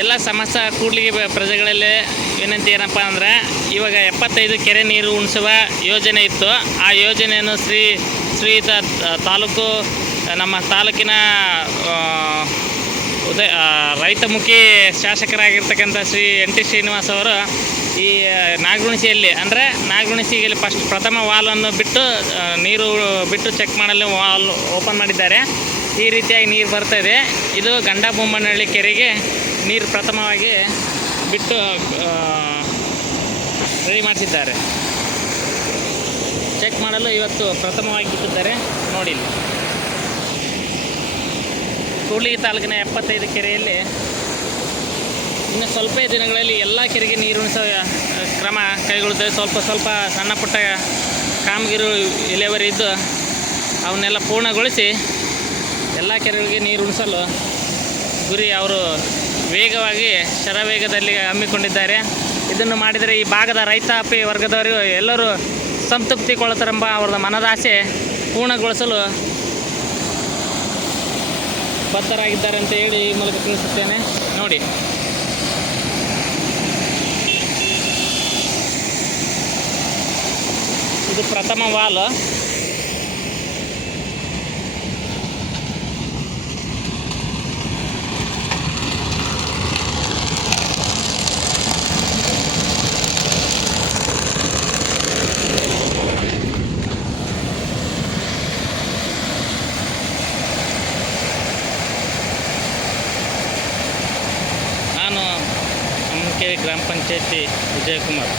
ಎಲ್ಲ ಸಮಸ್ತ ಕೂಡ್ಲಿಗಿ ಪ್ರಜೆಗಳಲ್ಲಿ ವಿನಂತಿ ಏನಪ್ಪ ಅಂದರೆ, ಇವಾಗ 75 ಕೆರೆ ನೀರು ಉಣಿಸುವ ಯೋಜನೆ ಇತ್ತು. ಆ ಯೋಜನೆಯನ್ನು ಶ್ರೀಯುತ ತಾಲೂಕು ನಮ್ಮ ತಾಲೂಕಿನ ರೈತಮುಖಿ ಶಾಸಕರಾಗಿರ್ತಕ್ಕಂಥ ಶ್ರೀ ಎನ್ ಟಿ ಶ್ರೀನಿವಾಸ್ ಅವರು ಈ ನಾಗರುಣಿಸಿಯಲ್ಲಿ ಅಂದರೆ ನಾಗರುಣಿಸಿಯಲ್ಲಿ ಪ್ರಥಮ ವಾಲನ್ನು ಬಿಟ್ಟು ನೀರು ಬಿಟ್ಟು ಚೆಕ್ ಮಾಡಲು ವಾಲ್ ಓಪನ್ ಮಾಡಿದ್ದಾರೆ. ಈ ರೀತಿಯಾಗಿ ನೀರು ಬರ್ತಾಯಿದೆ. ಇದು ಗಂಡಬೊಮ್ಮನಹಳ್ಳಿ ಕೆರೆಗೆ ನೀರು ಪ್ರಥಮವಾಗಿ ಬಿಟ್ಟು ರೆಡಿ ಮಾಡಿಸಿದ್ದಾರೆ. ಚೆಕ್ ಮಾಡಲು ಇವತ್ತು ಪ್ರಥಮವಾಗಿ ಬಿಟ್ಟಿದ್ದಾರೆ. ನೋಡಿ, ಕೂಡ್ಲಿಗಿ ತಾಲೂಕಿನ 75 ಕೆರೆಯಲ್ಲಿ ಇನ್ನು ಸ್ವಲ್ಪ ದಿನಗಳಲ್ಲಿ ಎಲ್ಲ ಕೆರೆಗೆ ನೀರು ಉಣಿಸೋ ಕ್ರಮ ಕೈಗೊಳ್ಳುತ್ತೇವೆ. ಸ್ವಲ್ಪ ಸಣ್ಣ ಪುಟ್ಟ ಕಾಮಗಿರಿ ಇಲೆವರಿ ಇದ್ದು ಅವನ್ನೆಲ್ಲ ಪೂರ್ಣಗೊಳಿಸಿ ಎಲ್ಲ ಕೆರೆಗಳಿಗೆ ನೀರು ಉಣಿಸಲು ಗುರಿ ಅವರು ವೇಗವಾಗಿ ಶರವೇಗದಲ್ಲಿ ಹಮ್ಮಿಕೊಂಡಿದ್ದಾರೆ. ಇದನ್ನು ಮಾಡಿದರೆ ಈ ಭಾಗದ ರೈತಾಪಿ ವರ್ಗದವರು ಎಲ್ಲರೂ ಸಂತೃಪ್ತಿಗೊಳ್ಳುತ್ತಾರೆಂಬ ಅವರ ಮನದಾಸೆ ಪೂರ್ಣಗೊಳಿಸಲು ಬದ್ಧರಾಗಿದ್ದಾರೆ ಅಂತ ಹೇಳಿ ಈ ಮೂಲಕ ತಿಳಿಸುತ್ತೇನೆ. ನೋಡಿ, ಇದು ಪ್ರಥಮ ವಾಲ್. ನಾನು ಅಮ್ಮನಕೆರೆ ಗ್ರಾಮ ಪಂಚಾಯತಿ ವಿಜಯಕುಮಾರ್.